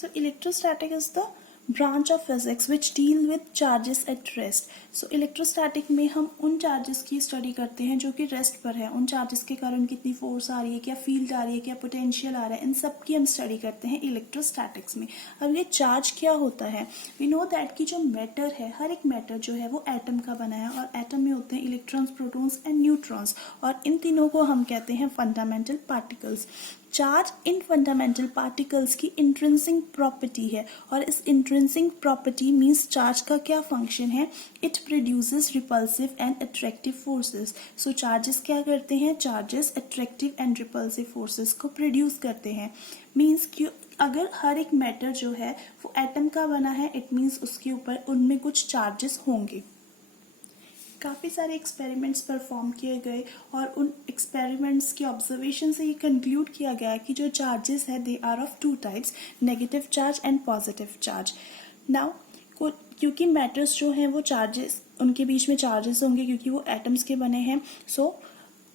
So electrostatic is the branch of physics which deal with charges at rest. So electrostatic में हम उन charges की study करते हैं जो कि रेस्ट पर है, उन चार्जेस के कारण कितनी फोर्स आ रही है, क्या फील्ड आ रही है, क्या पोटेंशियल आ रहा है, इन सब की हम स्टडी करते हैं इलेक्ट्रोस्टैटिक्स में. अब ये चार्ज क्या होता है? वी नो दैट कि जो मैटर है, हर एक मैटर जो है वो एटम का बना है और एटम में होते हैं इलेक्ट्रॉन्स, प्रोटॉन्स एंड न्यूट्रॉन्स और इन तीनों को हम कहते हैं fundamental particles. Charge in fundamental particles की इंट्रिंसिक प्रॉपर्टी है और इस इंट्रिंसिक प्रॉपर्टी मींस चार्ज का क्या फंक्शन है? It produces repulsive and attractive forces. So charges क्या करते हैं? Charges attractive and repulsive forces को प्रोड्यूस करते हैं. मींस कि अगर हर एक मैटर जो है वो एटम का बना है, इट मींस उसके ऊपर उनमें कुछ चार्जेस होंगे. काफ़ी सारे एक्सपेरिमेंट्स परफॉर्म किए गए और उन एक्सपेरिमेंट्स के ऑब्जर्वेशन से ये कंक्लूड किया गया कि जो चार्जेस है they are of two types, negative charge and positive charge. Now क्योंकि मैटर्स जो हैं वो चार्जेस, उनके बीच में चार्जेस होंगे क्योंकि वो एटम्स के बने हैं. सो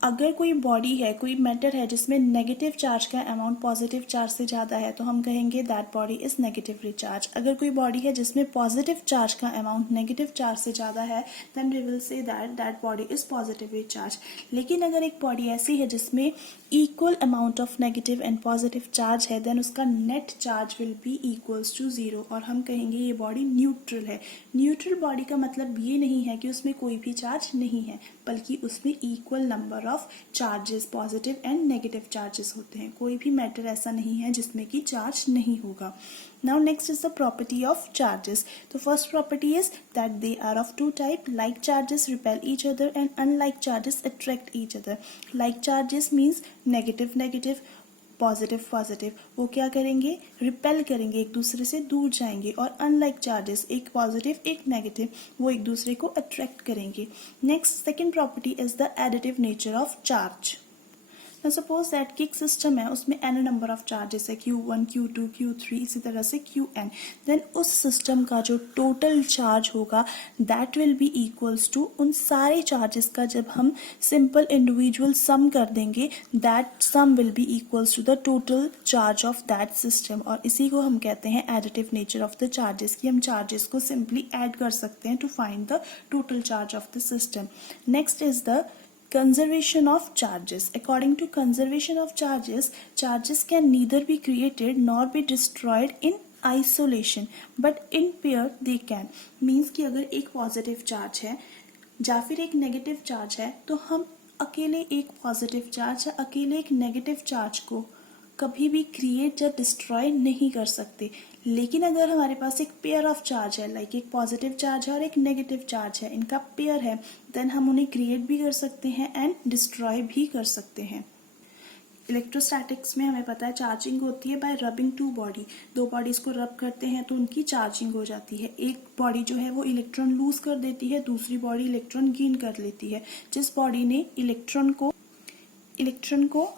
अगर कोई बॉडी है, कोई मैटर है जिसमें नेगेटिव चार्ज का अमाउंट पॉजिटिव चार्ज से ज़्यादा है तो हम कहेंगे that body is negatively charge. अगर कोई बॉडी है जिसमें पॉजिटिव चार्ज का अमाउंट नेगेटिव चार्ज से ज़्यादा है then we will say that body is positively charge. लेकिन अगर एक बॉडी ऐसी है जिसमें equal amount of negative and positive charge है देन उसका net charge will be equals to zero और हम कहेंगे ये बॉडी न्यूट्रल है. न्यूट्रल बॉडी का मतलब ये नहीं है कि उसमें कोई भी चार्ज नहीं है, बल्कि उसमें equal number of charges, positive and negative charges होते हैं. कोई भी मैटर ऐसा नहीं है जिसमें कि चार्ज नहीं होगा. Now next is the property of charges. The first property is that they are of two type. Like charges repel each other and unlike charges attract each other. Like charges means negative negative, positive positive, वो क्या करेंगे? Repel करेंगे, एक दूसरे से दूर जाएंगे. और अनलाइक चार्जेस, एक पॉजिटिव एक नेगेटिव, वो एक दूसरे को अट्रैक्ट करेंगे. Next second property is the additive nature of charge. Now suppose that कि एक सिस्टम है उसमें n नंबर ऑफ चार्जेस है, Q1, Q2, Q3 इसी तरह से Qn. देन उस सिस्टम का जो टोटल चार्ज होगा that will be equals to उन सारे चार्जेस का जब हम सिंपल इंडिविजुअल सम कर देंगे that sum will be equals to the total charge of that system. और इसी को हम कहते हैं additive nature of the charges, कि हम चार्जेस को सिंपली ऐड कर सकते हैं to find the total charge of the system. Next is the conservation of charges. According to conservation of charges, charges can neither be created nor be destroyed in isolation, but in pair they can. Means कि अगर एक positive charge है या फिर एक negative charge है तो हम अकेले एक पॉजिटिव चार्ज या अकेले एक नेगेटिव चार्ज को कभी भी क्रिएट या डिस्ट्रॉय नहीं कर सकते. लेकिन अगर हमारे पास एक पेयर ऑफ चार्ज है, लाइक एक पॉजिटिव चार्ज है और एक नेगेटिव चार्ज है, इनका पेयर है, देन हम उन्हें क्रिएट भी कर सकते हैं एंड डिस्ट्रॉय भी कर सकते हैं. इलेक्ट्रोस्टैटिक्स में हमें पता है चार्जिंग होती है बाय रबिंग टू बॉडी. दो बॉडीज को रब करते हैं तो उनकी चार्जिंग हो जाती है. एक बॉडी जो है वो इलेक्ट्रॉन लूज कर देती है, दूसरी बॉडी इलेक्ट्रॉन गेन कर लेती है. जिस बॉडी ने इलेक्ट्रॉन को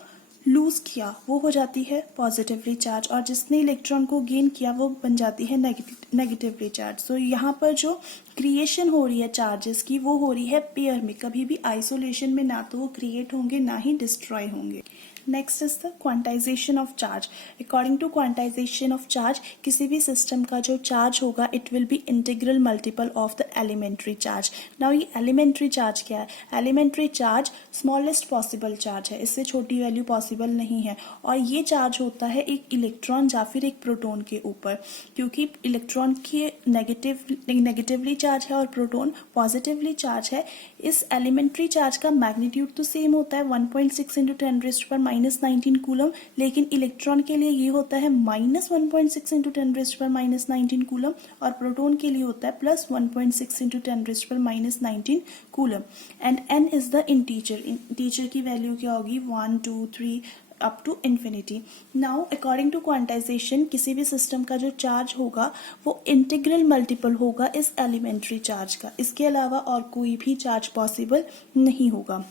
लूज किया वो हो जाती है पॉजिटिवली चार्ज और जिसने इलेक्ट्रॉन को गेन किया वो बन जाती है नेगेटिवली चार्ज. सो यहाँ पर जो क्रिएशन हो रही है चार्जेस की वो हो रही है पेयर में, कभी भी आइसोलेशन में ना तो वो क्रिएट होंगे ना ही डिस्ट्रॉय होंगे. Next is the quantization of charge. According to quantization of charge, किसी भी सिस्टम का जो चार्ज होगा it will be integral multiple of the elementary charge. Now ये एलिमेंट्री चार्ज क्या है? Elementary charge smallest possible charge है, इससे छोटी वैल्यू पॉसिबल नहीं है. और ये चार्ज होता है एक इलेक्ट्रॉन या फिर एक प्रोटॉन के ऊपर. क्योंकि इलेक्ट्रॉन की नेगेटिवली चार्ज है और प्रोटॉन पॉजिटिवली चार्ज है, इस एलिमेंट्री चार्ज का मैग्नीट्यूड तो सेम होता है 1.6 इंटू 10⁻⁻19 कूलम, लेकिन इलेक्ट्रॉन के लिए ये होता है -1.6 इंटू 10⁻⁻19 कूलम और प्रोटॉन के लिए होता है +1.6 into 10⁻⁻19 coulomb. And n is the integer की वैल्यू क्या होगी? 1, 2, 3 up to infinity. Now according to quantization, किसी भी सिस्टम का जो चार्ज होगा वो इंटीग्रल मल्टीपल होगा इस एलिमेंट्री चार्ज का. इसके अलावा और कोई भी चार्ज पॉसिबल नहीं होगा.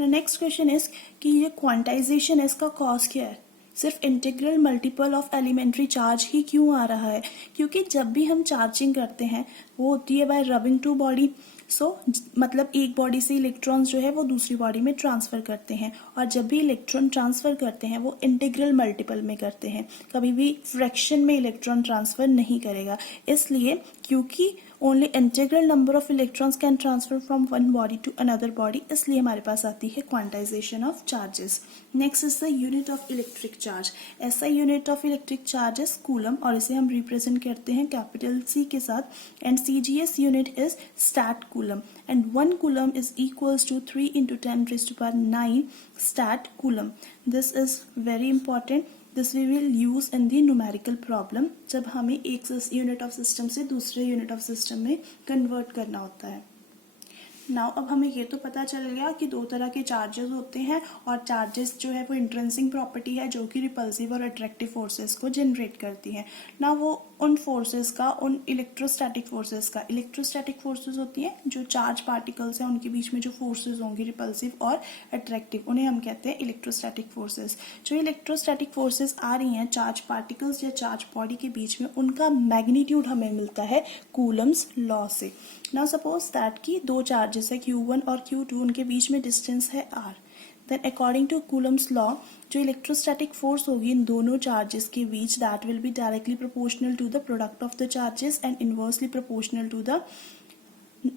नेक्स्ट क्वेश्चन इज कि ये क्वांटाइजेशन है, इसका कॉज क्या है? सिर्फ integral multiple of elementary charge ही क्यों आ रहा है? क्योंकि जब भी हम चार्जिंग करते हैं वो होती है बाय रबिंग टू बॉडी। मतलब एक बॉडी से इलेक्ट्रॉन्स जो है वो दूसरी बॉडी में ट्रांसफर करते हैं, और जब भी इलेक्ट्रॉन ट्रांसफर करते हैं वो इंटीग्रल मल्टीपल में करते हैं, कभी भी फ्रैक्शन में इलेक्ट्रॉन ट्रांसफर नहीं करेगा। इसलिए क्योंकि only integral number of electrons can transfer from one body to another body, इसलिए हमारे पास आती है quantization of charges. Next is the unit of electric charge. ऐसा unit of electric charge is coulomb, और इसे हम रिप्रेजेंट करते हैं कैपिटल C के साथ, एंड CGS unit is stat coulomb, and 1 coulomb is equals to 3 into 10⁹ stat coulomb. This is very important. This we will use in the numerical problem जब हमें एक यूनिट ऑफ सिस्टम से दूसरे यूनिट ऑफ सिस्टम में convert करना होता है। Now अब हमें ये तो पता चल गया कि दो तरह के चार्जेस होते हैं, और चार्जेस जो है वो इंट्रिंसिक प्रॉपर्टी है जो कि रिपल्सिव और अट्रैक्टिव फोर्सेस को जनरेट करती हैं। ना वो उन फोर्सेस का, उन इलेक्ट्रोस्टैटिक फोर्सेस का, इलेक्ट्रोस्टैटिक फोर्सेस होती हैं जो चार्ज पार्टिकल्स हैं उनके बीच में जो फोर्सेस होंगी रिपल्सिव और अट्रैक्टिव, उन्हें हम कहते हैं इलेक्ट्रोस्टैटिक फोर्सेस। जो इलेक्ट्रोस्टैटिक फोर्सेस आ रही हैं चार्ज पार्टिकल्स या चार्ज बॉडी के बीच में, उनका मैग्नीट्यूड हमें मिलता है कूलम्स लॉ से। नाउ सपोज दैट कि दो चार्जेस है Q1 और Q2, उनके बीच में डिस्टेंस है R। Then according to Coulomb's law जो इलेक्ट्रोस्टैटिक फोर्स होगी इन दोनों चार्जेस के बीच, that will be directly proportional to the product of the charges and inversely proportional to the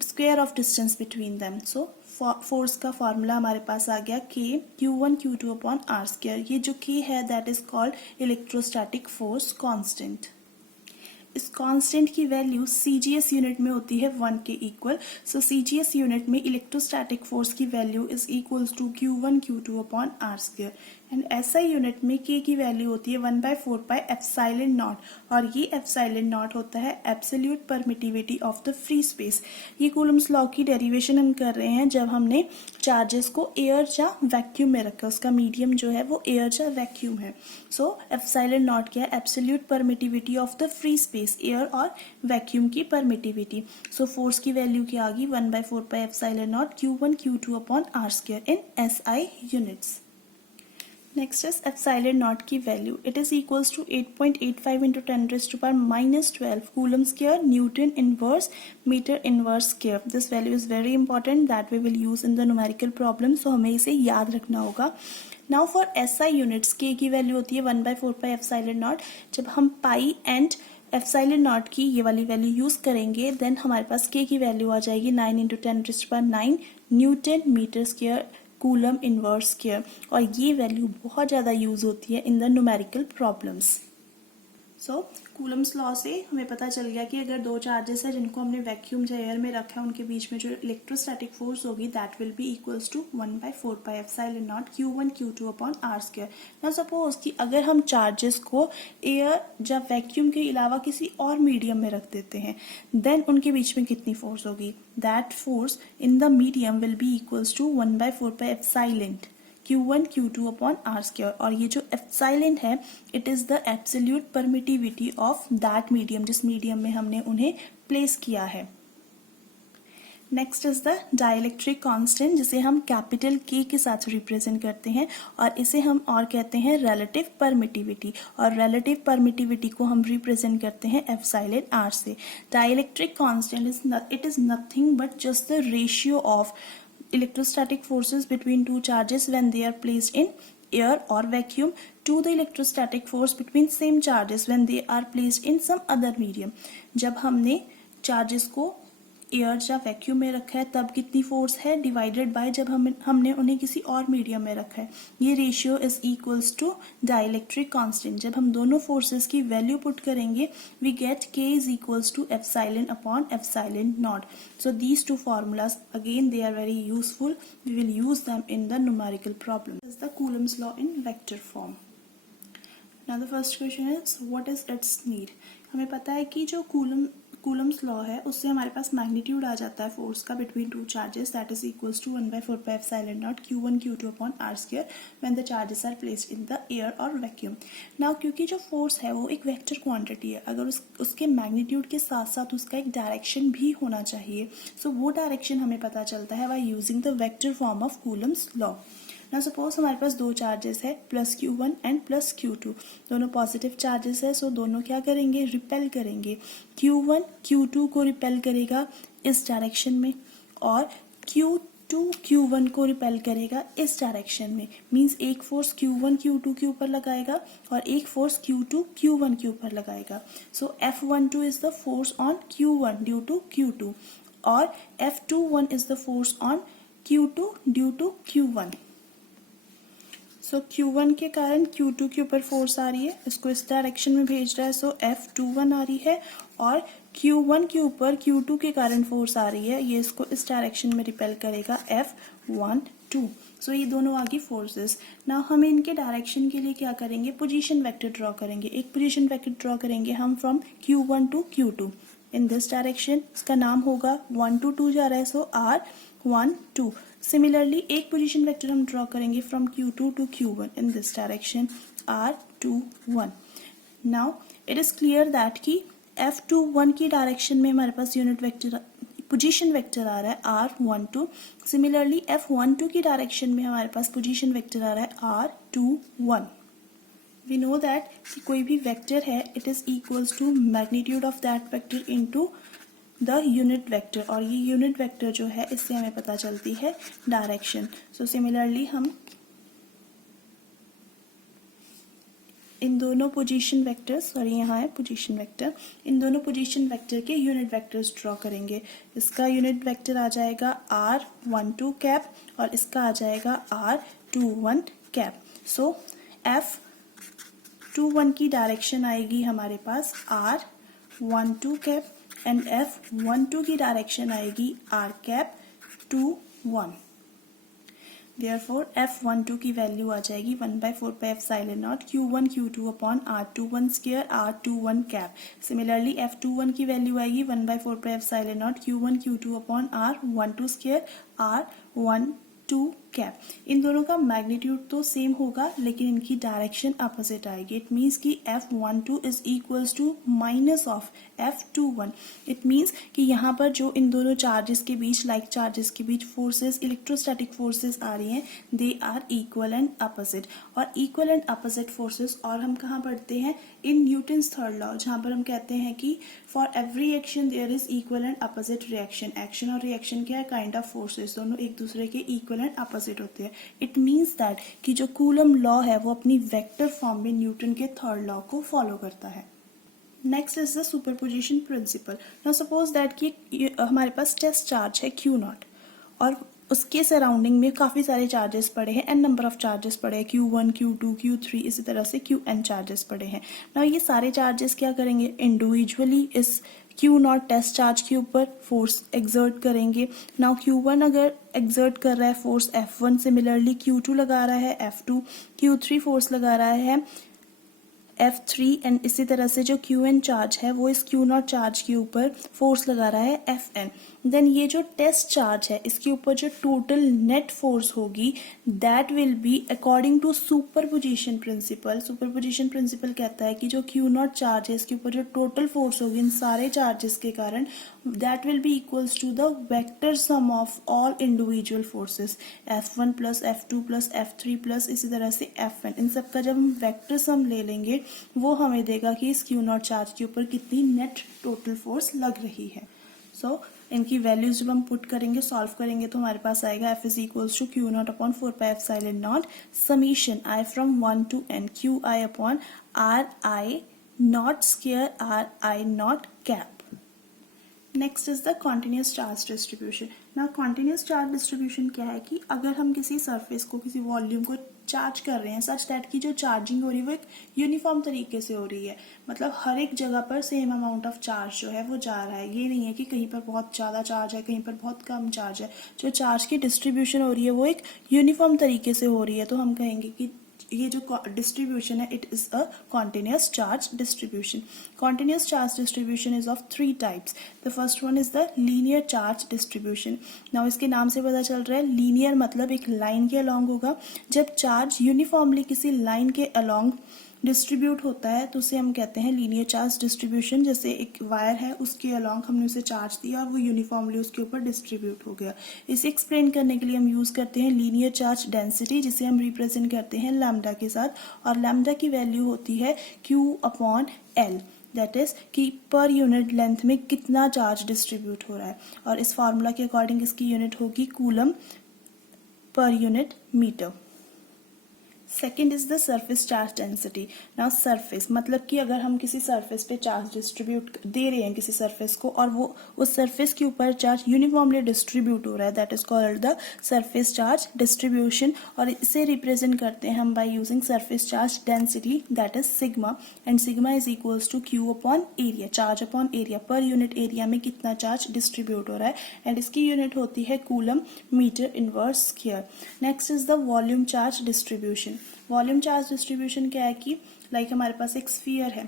square of distance between them. So force का formula हमारे पास आ गया K Q1 Q2 upon R square. ये जो K है that is called electrostatic force constant. इस constant की value CGS unit में होती है 1 के इक्वल। सो CGS यूनिट में इलेक्ट्रोस्टैटिक फोर्स की value is equals to Q1 Q2 upon R square, and SI unit में K की वैल्यू होती है 1/4 पाई एप्सिलॉन नॉट, और ये एप्सिलॉन नॉट होता है absolute permittivity of the free space. ये कूलम्स लॉ की डेरिवेशन हम कर रहे हैं जब हमने चार्जेस को एयर या वैक्यूम में रखा, उसका मीडियम जो है वो एयर या वैक्यूम है। सो एप्सिलॉन नॉट क्या है? Absolute permittivity of the free space, air और वैक्यूम की परमिटिविटी। सो फोर्स की वैल्यू क्या आ गई? 1/4 pi epsilon naught Q1 Q2 upon R square in SI units. Next is epsilon naught की value, it is equals to 8.85 into 10⁻12 coulomb square newton inverse metre inverse square. This value is very important that we will use in the numerical problem, so हमें इसे याद रखना होगा। Now for SI units K की value होती है 1/4 pi epsilon not. जब हम पाई एंड एप्सिलॉन नॉट की ये वाली वैल्यू यूज करेंगे देन हमारे पास K की वैल्यू आ जाएगी 9 into 10⁹ newton metre square coulomb inverse square, और ये वैल्यू बहुत ज़्यादा यूज होती है in the numerical problems. So Coulomb's law से हमें पता चल गया कि अगर दो चार्जेस है जिनको हमने वैक्यूम या एयर में रखा है उनके बीच में जो इलेक्ट्रोस्टैटिक फोर्स होगी that will be equals to 1/4 pi epsilon naught Q1 Q2 upon R square. Now suppose कि अगर हम चार्जेस को एयर या वैक्यूम के अलावा किसी और मीडियम में रख देते हैं देन उनके बीच में कितनी फोर्स होगी? That force in the medium will be equals to 1/4 pi epsilon Q1 Q2 upon R square, और ये जो एप्सिलॉन है it is the absolute permittivity of that medium, जिस मीडियम में हमने उन्हें प्लेस किया है। Next is the dielectric constant, जिसे हम कैपिटल K के साथ रिप्रेजेंट करते हैं, और इसे हम और कहते हैं रिलेटिव परमिटिविटी, और रिलेटिव परमिटिविटी को हम रिप्रेजेंट करते हैं एप्सिलॉन R से। Dielectric constant is nothing but just the ratio of electrostatic forces between two charges when they are placed in air or vacuum to the electrostatic force between same charges when they are placed in some other medium। जब हमने charges को air या vacuum में रखा है तब कितनी force है डिवाइडेड बाय जब हमने उन्हें किसी और मीडियम में रखा है। ये ratio is equals to dielectric constant. जब हम दोनों फोर्सेस की वैल्यू पुट करेंगे we get K is equals to epsilon upon epsilon naught. So these two formulas again they are very useful, we will use them in the numerical problem. This is the Coulomb's law in vector form. Now the first question is what is its need. हमें पता है कि जो Coulomb's law है उससे हमारे पास magnitude आ जाता है फोर्स का between two charges that is equals to 1/4 pi epsilon naught Q1 Q2 upon R square when the charges are placed in the air और वैक्यूम। नाउ क्योंकि जो फोर्स है वो एक वेक्टर क्वांटिटी है, अगर उसके मैग्नीट्यूड के साथ साथ उसका एक डायरेक्शन भी होना चाहिए, सो वो डायरेक्शन हमें पता चलता है by using the vector form of Coulomb's law. ना सपोज हमारे पास दो चार्जेस है +Q1 एंड +Q2, दोनों पॉजिटिव चार्जेस है, सो दोनों क्या करेंगे, रिपेल करेंगे। Q1 Q2 को रिपेल करेगा इस डायरेक्शन में और Q2 Q1 को रिपेल करेगा इस डायरेक्शन में। मींस एक फोर्स Q1 Q2 के ऊपर लगाएगा और एक फोर्स Q2 Q1 के ऊपर लगाएगा। So F12 is the force on Q1 due to Q2 और F21 is the force on Q2 due to Q1। So Q1 के कारण Q2 के ऊपर फोर्स आ रही है, इसको इस डायरेक्शन में भेज रहा है, सो F21 आ रही है और Q1 के ऊपर Q2 के कारण फोर्स आ रही है, ये इसको इस डायरेक्शन में रिपेल करेगा F12। सो ये दोनों आ गई फोर्सेस। नाउ हम इनके डायरेक्शन के लिए क्या करेंगे, पोजीशन वेक्टर ड्रॉ करेंगे। एक पोजीशन वेक्टर ड्रॉ करेंगे हम from Q1 to Q2 in this direction, इसका नाम होगा 1 to 2 जा रहा है, सो R1 2। सिमिलरली एक पोजीशन वेक्टर हम ड्रॉ करेंगे from Q2 to Q1 in this direction R2 1। Now it is clear that कि F21 की डायरेक्शन में हमारे पास यूनिट वेक्टर पोजीशन वेक्टर आ रहा है R12। सिमिलरली F12 की डायरेक्शन में हमारे पास पोजीशन वेक्टर आ रहा है R21। वी नो दैट कि कोई भी वेक्टर है it is equals to magnitude of that vector into the unit vector, और ये यूनिट वेक्टर जो है इससे हमें पता चलती है डायरेक्शन। सो सिमिलरली हम इन दोनों पोजीशन वेक्टर्स, सॉरी यहाँ है पोजीशन वेक्टर, इन दोनों पोजीशन वेक्टर के यूनिट वेक्टर्स ड्रॉ करेंगे। इसका यूनिट वेक्टर आ जाएगा R12 कैप और इसका आ जाएगा R21 कैप। सो F21 की डायरेक्शन आएगी हमारे पास R12 कैप एंड F12 की डायरेक्शन आएगी R कैप 21। Therefore F12 की वैल्यू आ जाएगी 1/4πε0 Q1 Q2 upon R21 square R21 cap. Similarly F21 की वैल्यू आएगी 1/4πε0 Q1 Q2 upon R12 square R12 cap. इन दोनों का मैग्नीट्यूड तो सेम होगा लेकिन इनकी डायरेक्शन अपोजिट आएगी। इट मीन्स कि F12 is equals to minus of F21। It means कि यहाँ पर जो इन दोनों चार्जेस के बीच, लाइक चार्जेस के बीच फोर्सेस, इलेक्ट्रोस्टैटिक फोर्सेस आ रही हैं, they are equal and opposite. और इक्वल एंड अपोजिट फोर्सेस और हम कहाँ पढ़ते हैं, इन न्यूटन्स थर्ड लॉ, जहाँ पर हम कहते हैं कि for every action there is equal and opposite reaction. Action और रिएक्शन क्या है, काइंड ऑफ फोर्सेस, दोनों एक दूसरे के इक्वल एंड अपोजिट होते हैं। इट मीन्स दैट कि जो कूलम लॉ है वो अपनी वेक्टर फॉर्म में न्यूटन के थर्ड लॉ को फॉलो करता है। Next is the superposition principle. Now suppose that कि हमारे पास टेस्ट चार्ज है Q0 और उसके सराउंडिंग में काफ़ी सारे चार्जेस पड़े हैं, n नंबर ऑफ चार्जेस पड़े हैं, Q1 Q2 Q3 इसी तरह से Qn चार्जेस पड़े हैं। नाउ ये सारे चार्जेस क्या करेंगे, इंडिविजुअली इस Q0 टेस्ट चार्ज के ऊपर फोर्स एक्सर्ट करेंगे। नाउ Q1 अगर एक्सर्ट कर रहा है फोर्स F1, सिमिलरली Q2 लगा रहा है F2, Q3 फोर्स लगा रहा है F3 एंड इसी तरह से जो Qn चार्ज है वो इस Q0 चार्ज के ऊपर फोर्स लगा रहा है Fn। देन ये जो टेस्ट चार्ज है इसके ऊपर जो टोटल नेट फोर्स होगी that will be according to superposition principle. Superposition principle कहता है कि जो Q0 चार्ज है इसके ऊपर जो टोटल फोर्स होगी इन सारे चार्जेस के कारण that will be equals to the vector sum of all individual forces F1 plus F2 plus F3 plus इसी तरह से Fn। इन सब का जब हम वेक्टर सम ले लेंगे वो हमें देगा कि इस Q0 चार्ज के ऊपर कितनी नेट टोटल फोर्स लग रही है। सो इनकी वैल्यूज जब हम पुट करेंगे, सॉल्व करेंगे तो हमारे पास आएगा F is equals to Q0 upon 4πε0 summation I from 1 to n QI upon RI naught square RI naught cap. Next is the continuous charge distribution. ना कॉन्टिन्यूस चार्ज डिस्ट्रीब्यूशन क्या है कि अगर हम किसी सरफेस को, किसी वॉल्यूम को चार्ज कर रहे हैं सच दैट की जो चार्जिंग हो रही है वो एक यूनिफॉर्म तरीके से हो रही है, मतलब हर एक जगह पर सेम अमाउंट ऑफ चार्ज जो है वो जा रहा है। ये नहीं है कि कहीं पर बहुत ज़्यादा चार्ज है, कहीं पर बहुत कम चार्ज है। जो चार्ज की डिस्ट्रीब्यूशन हो रही है वो एक यूनिफॉर्म तरीके से हो रही है, तो हम कहेंगे कि ये जो डिस्ट्रीब्यूशन है it is a continuous charge distribution. Continuous charge distribution is of 3 types. The first one is the linear charge distribution. Now इसके नाम से पता चल रहा है लीनियर मतलब एक लाइन के अलोंग होगा। जब चार्ज यूनिफॉर्मली किसी लाइन के अलोंग डिस्ट्रीब्यूट होता है तो उसे हम कहते हैं लीनियर चार्ज डिस्ट्रीब्यूशन। जैसे एक वायर है, उसके अलॉन्ग हमने उसे चार्ज दिया और वो यूनिफॉर्मली उसके ऊपर डिस्ट्रीब्यूट हो गया। इसे एक्सप्लेन करने के लिए हम यूज करते हैं लीनियर चार्ज डेंसिटी, जिसे हम रिप्रेजेंट करते हैं लैम्डा के साथ, और लैम्डा की वैल्यू होती है Q/L, दैट इज कि पर यूनिट लेंथ में कितना चार्ज डिस्ट्रीब्यूट हो रहा है। और इस फॉर्मूला के अकॉर्डिंग इसकी यूनिट होगी कूलम पर unit metre. Second is the surface charge density. Now surface मतलब कि अगर हम किसी सरफेस पे चार्ज डिस्ट्रीब्यूट दे रहे हैं किसी सरफेस को, और वो उस सरफेस के ऊपर चार्ज यूनिफॉर्मली डिस्ट्रीब्यूट हो रहा है, that is called the surface charge distribution. और इसे रिप्रेजेंट करते हैं हम by using surface charge density, that is sigma, and sigma is equals to Q upon area, charge upon area, per unit area में कितना चार्ज डिस्ट्रीब्यूट हो रहा है, एंड इसकी यूनिट होती है coulomb metre inverse square. Next is the volume charge distribution. Volume charge distribution क्या है कि लाइक हमारे पास एक स्फीयर है,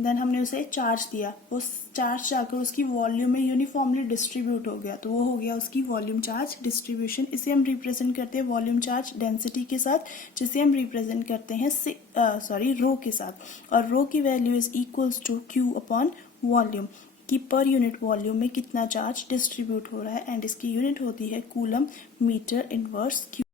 देन हमने उसे चार्ज दिया, उस चार्ज जाकर उसकी वॉल्यूम में यूनिफॉर्मली डिस्ट्रीब्यूट हो गया, तो वो हो गया उसकी वॉल्यूम चार्ज डिस्ट्रीब्यूशन। इसे हम रिप्रेजेंट करते हैं वॉल्यूम चार्ज डेंसिटी के साथ, जिसे हम रिप्रेजेंट करते हैं रो के साथ, और रो की value is equals to Q upon volume, कि पर यूनिट वॉल्यूम में कितना चार्ज डिस्ट्रीब्यूट हो रहा है, एंड इसकी यूनिट होती है कूलम मीटर इनवर्स क्यू।